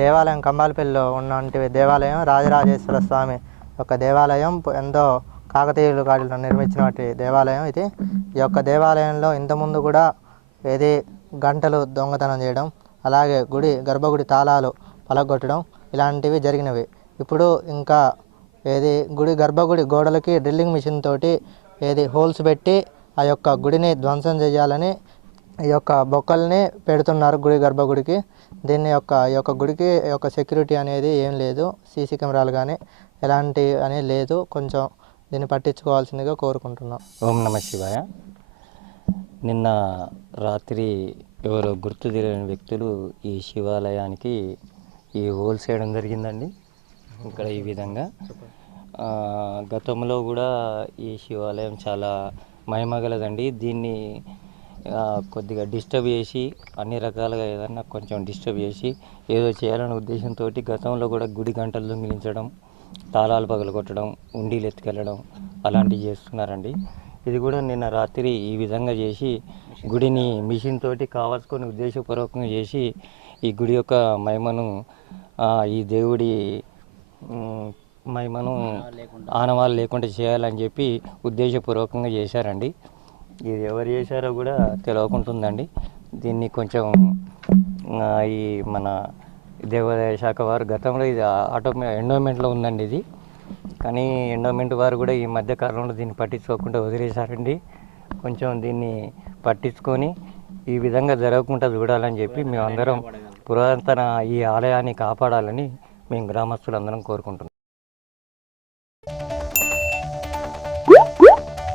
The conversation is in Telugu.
దేవాలయం కంబాలపల్లిలో ఉన్నటువంటి దేవాలయం రాజరాజేశ్వర స్వామి యొక్క దేవాలయం ఎంతో కాకతీయులు గారు నిర్మించినటువంటి దేవాలయం ఇది. ఈ యొక్క దేవాలయంలో ఇంతకుముందు కూడా ఏది గంటలు దొంగతనం చేయడం, అలాగే గర్భగుడి తాళాలు పలగొట్టడం ఇలాంటివి జరిగినవి. ఇప్పుడు ఇంకా గర్భగుడి గోడలకి డ్రిల్లింగ్ మిషన్ తోటి హోల్స్ పెట్టి ఆ యొక్క గుడిని ధ్వంసం చేయాలని ఈ యొక్క బొక్కల్ని పెడుతున్నారు గర్భగుడికి. ఈ యొక్క గుడికి సెక్యూరిటీ అనేది ఏం లేదు, సీసీ కెమెరాలు కానీ ఎలాంటి అనేది లేదు. కొంచెం దీన్ని పట్టించుకోవాల్సిందిగా కోరుకుంటున్నాం. ఓం నమ శివాయ. నిన్న రాత్రి ఎవరో గుర్తు తెలియని వ్యక్తులు ఈ శివాలయానికి ఈ హోల్స్ వేయడం జరిగిందండి. ఇక్కడ ఈ విధంగా గతంలో కూడా ఈ శివాలయం చాలా మహిమగలదండి. దీన్ని కొద్దిగా డిస్టర్బ్ చేసి అన్ని రకాలుగా ఏదన్నా కొంచెం డిస్టర్బ్ చేసి ఏదో చేయాలనే ఉద్దేశంతో గతంలో కూడా గుడి గంటలు దొంగిలించడం, తాళాలు పగలగొట్టడం, ఉండీలు ఎత్తుకెళ్ళడం అలాంటివి చేస్తున్నారండి. ఇది కూడా నిన్న రాత్రి ఈ విధంగా చేసి గుడిని మిషన్ తోటి కావాల్సుకొని ఉద్దేశపూర్వకంగా చేసి ఈ గుడి యొక్క మహిమను, ఈ దేవుడి మహిమను ఆనవాళ్ళు లేకుండా చేయాలని చెప్పి ఉద్దేశపూర్వకంగా చేశారండి. ఇది ఎవరు చేశారో కూడా తెలియకుంటుందండి. దీన్ని కొంచెం ఈ మన దేవాదాయ శాఖ వారు గతంలో ఇది ఎండోమెంట్లో ఉందండి ఇది, కానీ ఎండోమెంట్ వారు కూడా ఈ మధ్య కాలంలో దీన్ని పట్టించుకోకుండా వదిలేశారండి. కొంచెం దీన్ని పట్టించుకొని ఈ విధంగా జరగకుండా చూడాలని చెప్పి మేమందరం పురాతన ఈ ఆలయాన్ని కాపాడాలని మేము గ్రామస్తులందరం కోరుకుంటున్నాం.